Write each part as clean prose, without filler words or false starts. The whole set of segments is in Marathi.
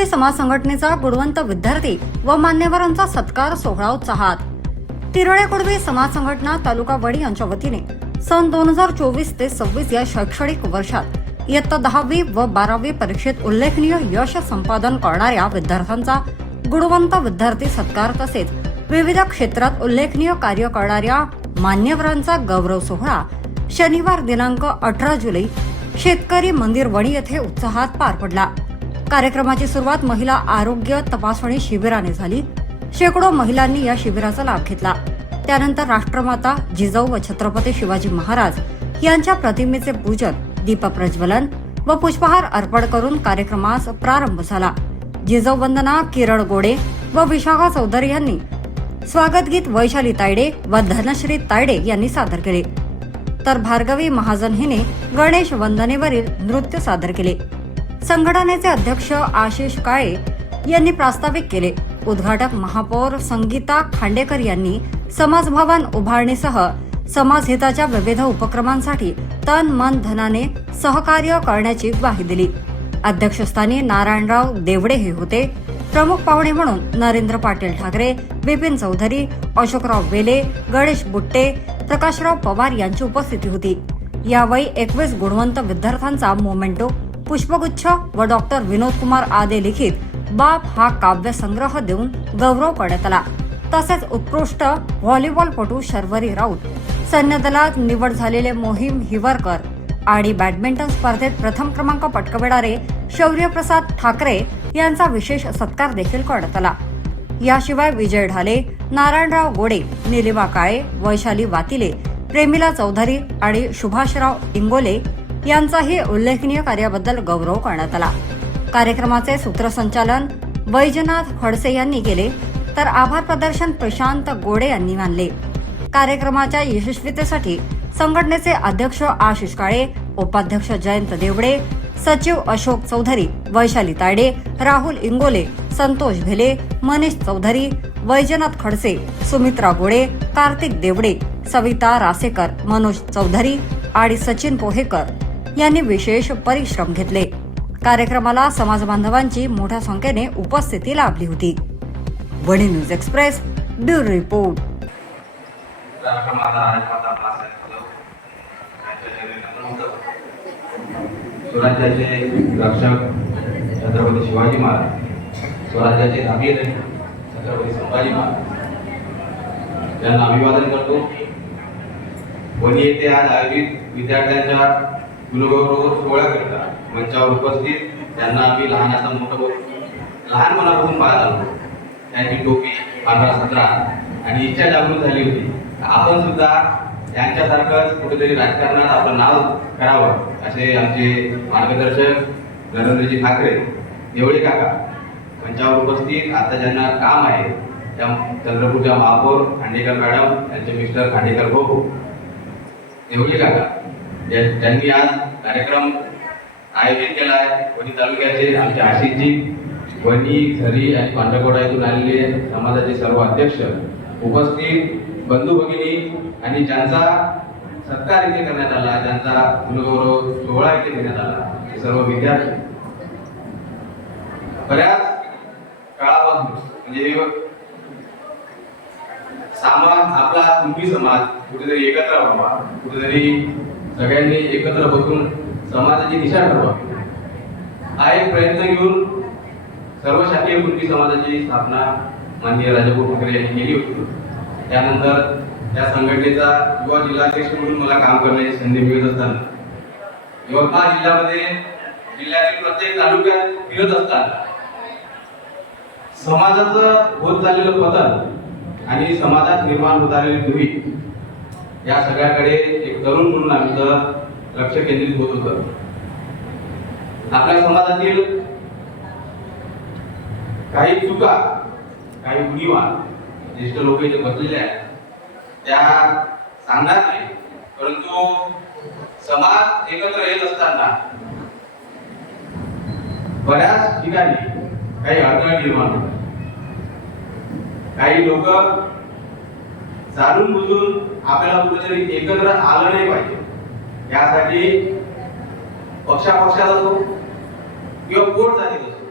कुणबी समाज संघटनेचा गुणवंत विद्यार्थी व मान्यवरांचा सत्कार सोहळा उत्साहात। तिरोळे कुणबी समाज संघटना तालुका वडी यांच्या वतीने सन 2024 ते 26 या शैक्षणिक वर्षात इयत्ता 10वी व 12वी परीक्षेत उल्लेखनीय यश संपादन करणाऱ्या विद्यार्थ्यांचा गुणवंत विद्यार्थी सत्कार तसेच विविध क्षेत्रात उल्लेखनीय कार्य करणाऱ्या मान्यवरांचा गौरव सोहळा शनिवार दिनांक 18 जुलै शेतकरी मंदिर वणी येथे उत्साहात पार पडला। कार्यक्रमाची सुरुवात महिला आरोग्य तपासणी शिबिराने झाली। शेकडो महिलांनी या शिबिराचा लाभ घेतला। त्यानंतर राष्ट्रमाता जिजाऊ व छत्रपती शिवाजी महाराज यांच्या प्रतिमेचे पूजन, दीप प्रज्वलन व पुष्पहार अर्पण करून कार्यक्रमास प्रारंभ झाला। जिजाऊ वंदना किरण गोडे व विशाखा चौधरी यांनी स्वागत गीत वैशाली तायडे व धनश्री तायडे यांनी सादर केले, तर भार्गवी महाजन हिने गणेश वंदनेवरील नृत्य सादर केले। संघटनेचे अध्यक्ष आशिष काळे यांनी प्रास्ताविक केले। उद्घाटक महापौर संगीता खांडेकर यांनी समाज भवन उभारणीसह समाज हिताच्या विविध उपक्रमांसाठी तन मन धनाने सहकार्य करण्याची ग्वाही दिली। अध्यक्षस्थानी नारायणराव देवडे हे होते। प्रमुख पाहुणे म्हणून नरेंद्र पाटील ठाकरे, विपिन चौधरी, अशोकराव वेले, गणेश बुट्टे, प्रकाशराव पवार यांची उपस्थिती होती। यावेळी 21 गुणवंत विद्यार्थ्यांचा मोमेंटो, पुष्पगुच्छ व डॉक्टर विनोद कुमार आदे लिखित बाप हा काव्य संग्रह देऊन गौरव करण्यात आला। तसेच उत्कृष्ट व्हॉलीबॉलपटू शर्वरी राऊत, सैन्य दलात निवड झालेले मोहीम हिवरकर आणि बॅडमिंटन स्पर्धेत प्रथम क्रमांक पटकावणारे शौर्यप्रसाद ठाकरे यांचा विशेष सत्कार देखील करण्यात आला। याशिवाय विजय ढाले, नारायणराव गोडे, निलिमा काळे, वैशाली वातिले, प्रेमिला चौधरी आणि सुभाषराव इंगोले यांचाही उल्लेखनीय कार्याबद्दल गौरव करण्यात आला। कार्यक्रमाचे सूत्रसंचालन वैजनाथ खडसे यांनी केले, तर आभार प्रदर्शन प्रशांत गोडे यांनी मानले। कार्यक्रमाच्या यशस्वीतेसाठी संघटनेचे अध्यक्ष आशिष काळे, उपाध्यक्ष जयंत देवडे, सचिव अशोक चौधरी, वैशाली तायडे, राहुल इंगोले, संतोष भेले, मनीष चौधरी, वैजनाथ खडसे, सुमित्रा गोडे, कार्तिक देवडे, सविता रासेकर, मनोज चौधरी आणि सचिन पोहेकर यांनी विशेष परिश्रम घेतले। कार्यक्रमाला समाज बांधवांची मोठ्या संख्येने उपस्थिती लाभली होती। Wani news express bureau report. स्वराज्याचे रक्षक छत्रपती शिवाजी महाराज, स्वराज्याचे धाबीर छत्रपती संभाजी महाराज यांना अभिवादन करतो। वणी येथे आज आयोजित विद्यार्थ्यांच्या गुणगौरव सोहळ्याकरिता मंचावर उपस्थित त्यांना आम्ही लहानपणापासून पाहत आलो। त्यांची टोपी, पांढरा सदरा आणि इच्छा जागृत झाली होती। आपण सुद्धा यांच्यासारखंच कुठेतरी राजकारणात आपलं नाव करावं असे आमचे मार्गदर्शक नरेंद्रजी ठाकरे, देवळे काका मंचावर उपस्थित आता ज्यांना काम आहे त्या चंद्रपूरच्या महापौर खांडेकर मॅडम, त्यांचे मिस्टर खांडेकर भाऊ, देवळे काका त्यांनी आज कार्यक्रम आयोजित केला आहे। वणी तालुक्याचे आमचे आशिषजी, वणी, झरी आणि पांढरकोटा येथून आलेले समाजाचे सर्व अध्यक्ष, उपस्थित बंधू भगिनी आणि ज्यांचा सत्कार इथे करण्यात आला, ज्यांचा गुणगौरव सोहळा इथे घेण्यात आला, हे सर्व विद्यार्थी बऱ्याच काळापासून म्हणजे आपला कुणबी समाज कुठेतरी एकत्र व्हावा, कुठेतरी सगळ्यांनी एकत्र बसून समाजाची दिशा ठरवावी हा एक प्रयत्न घेऊन सर्व शाखीय कुणबी समाजाची स्थापना माननीय राजाभाऊ ठाकरे यांनी केली होती। त्यानंतर त्या संघटनेचा युवा जिल्हाध्यक्ष म्हणून मला काम करण्याची संधी मिळत असताना यवतमाळ जिल्ह्यामध्ये जिल्ह्यातील प्रत्येक तालुक्यात फिरत असताना समाजाचं होत चाललेलं पतन आणि समाजात निर्माण होत आलेली दुरी या सगळ्याकडे एक तरुण म्हणून आमचं लक्ष केंद्रित होत होतं। आपल्या समाजातील काही चुका, काही उणीवा ज्येष्ठ लोक इथे बसलेले आहेत त्या सांगणार नाही, परंतु समाज एकत्र येत असताना बऱ्याच ठिकाणी काही अडथळे निर्माण होतात। काही लोक जाणून बुजून आपल्याला कुठेतरी एकत्र आलं नाही पाहिजे यासाठी पक्षाचा असो किंवा कोट जातीत असो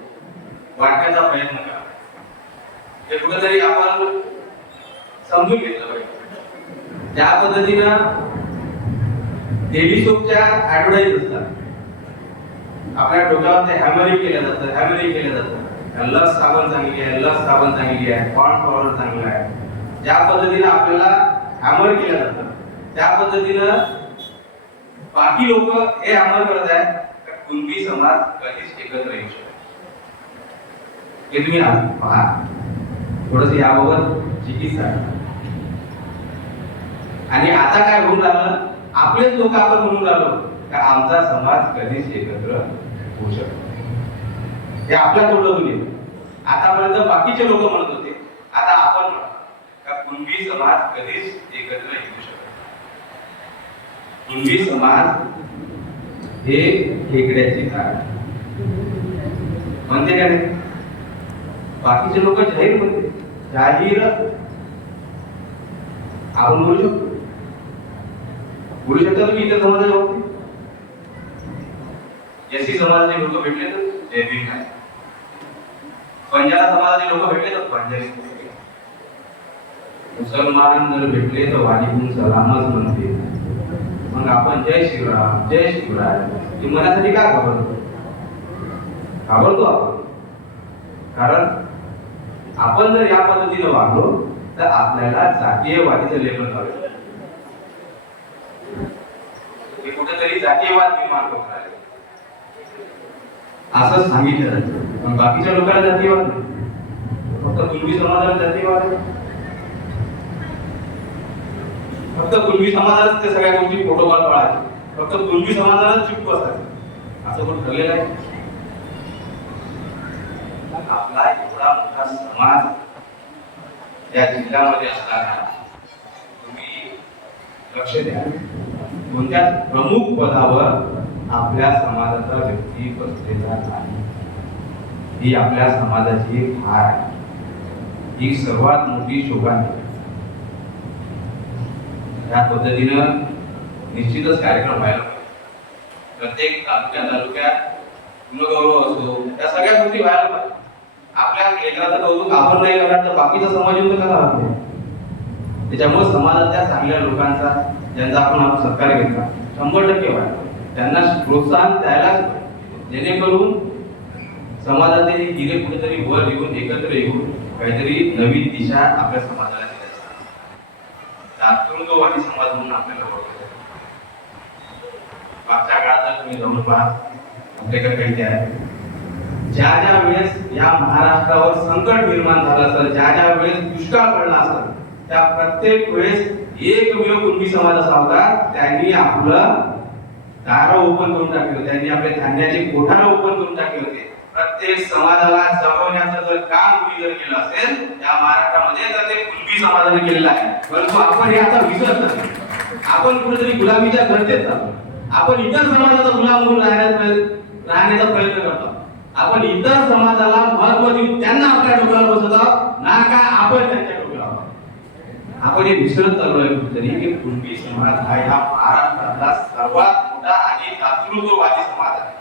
वाटण्याचा प्रयत्न करा. हे कुठेतरी आपण समजून घेतलं पाहिजे. त्या पद्धतीनं डेली सोपच्या ऍडव्हर्टाईज असतात. आपल्या डोक्यावर ते हॅमरिंग केलं जातं. लक्स साबण चांगली आहे, लक्स साबण चांगली आहे, पॉन्ड पावडर चांगला आहे. ज्या पद्धतीनं आपल्याला हॅमर केलं जातं त्या पद्धतीनं बाकी लोक हे हॅमर करत आहेत का कुणबी समाज कधीच एकत्र येऊ शकतो. हे तुम्ही पहा थोडस याबाबत चिकित्सा. आणि आता काय होऊन राहिलं, आपलेच लोक आपण म्हणून राहिलो का आमचा समाज कधीच एकत्र होऊ शकतो. हे आपल्या तोंडातून येतं. आतापर्यंत बाकीचे लोक म्हणत होते, आता आपण म्हणा का कुणबी समाज कधीच एकत्र येऊ शकतो. कुणबी समाज हे खेकड्याची झाड म्हणते का नाही. बाकीचे लोक जाहीर म्हणते, जाहीर आपण बोलू शकता तुम्ही इतर समाजाच्या बाबतीत. एससी समाजाचे लोक भेटले तर जय भीम आहे, बंजारा समाजाचे लोक भेटले तर पंजाबी, मुसलमान जर भेटले तर वालीकुम सलामच म्हणते. मग आपण जय शिवराम जय शिवराय हे मनासाठी काय घाबरतो आपण. कारण आपण जर या पद्धतीने वागलो तर आपल्याला जातीयवादीचं लेबल लावलं. हे कुठेतरी जातीयवाद निर्माण होत आहे असं सांगितलं जातं. पण बाकीच्या लोकांना जातीयवाद नाही, फक्त कुणबी समाजाला जातीयवाद आहे. फक्त कुणबी समाजालाच ते सगळ्या गोष्टी प्रोटोकॉल पाळायचे, फक्त कुणबी समाजालाच चुप बसायचं असं पण ठरलेलं आहे. आपला एवढा मोठा समाज या जिल्ह्यामध्ये असताना तुम्ही लक्ष द्या, कोणत्या प्रमुख पदावर आपल्या समाजाचा व्यक्ती बसलेला नाही. ही आपल्या समाजाची एक हार आहे, ही सर्वात मोठी शोभा आहे. या पद्धतीनं निश्चितच कार्यक्रम व्हायला पाहिजे. प्रत्येक तालुक्यात गुणगौरव असो, त्या सगळ्या गोष्टी व्हायला पाहिजे. आपल्या लेकराचं कौतुक आपण नाही करणार तर बाकीचा समाज येऊन कसा राहतो. त्याच्यामुळे समाजातल्या चांगल्या लोकांचा ज्यांचा आपण सत्कार घेतला 100% व्हायला, त्यांना प्रोत्साहन द्यायलाच, जेणेकरून समाजाचे हिरे कुठेतरी वर येऊन एकत्र येऊन काहीतरी नवीन दिशा आपल्या समाजाला द्यायची. तात्पुरतवादी समाज म्हणून आपल्याला ओळखलं. मागच्या काळात तुम्ही जाऊन पहा, आपल्याकडे काही आहे ज्या वेळेस या महाराष्ट्रावर संकट निर्माण झालं असेल, ज्या वेळेस दुष्काळ पडला असेल, त्या प्रत्येक वेळेस एकमेव कुणबी समाज असा होता, त्यांनी आपलं दारं ओपन करून टाकले होते, त्यांनी आपले धान्याचे कोठार ओपन करून टाकले होते. प्रत्येक समाजाला जगवण्याचं जर काम कुणी जर केलं असेल या महाराष्ट्रामध्ये तर ते कुणबी समाजाने केलेलं आहे. परंतु आपण हे आता विसरत नाही. आपण कुठेतरी गुलामीच्या गर्तेत जातो. आपण इतर समाजाचा गुलाम म्हणून राहण्याचा प्रयत्न करतो. आपण इतर समाजाला महत्व देऊन त्यांना आपल्या डोक्यावर बसवत आहोत ना का आपण त्यांच्या डोक्यावर. आपण हे विसरत चाललोय कुठेतरी की कुणबी समाज हा या महाराष्ट्रातला सर्वात मोठा आणि दातृत्ववादी समाज आहे.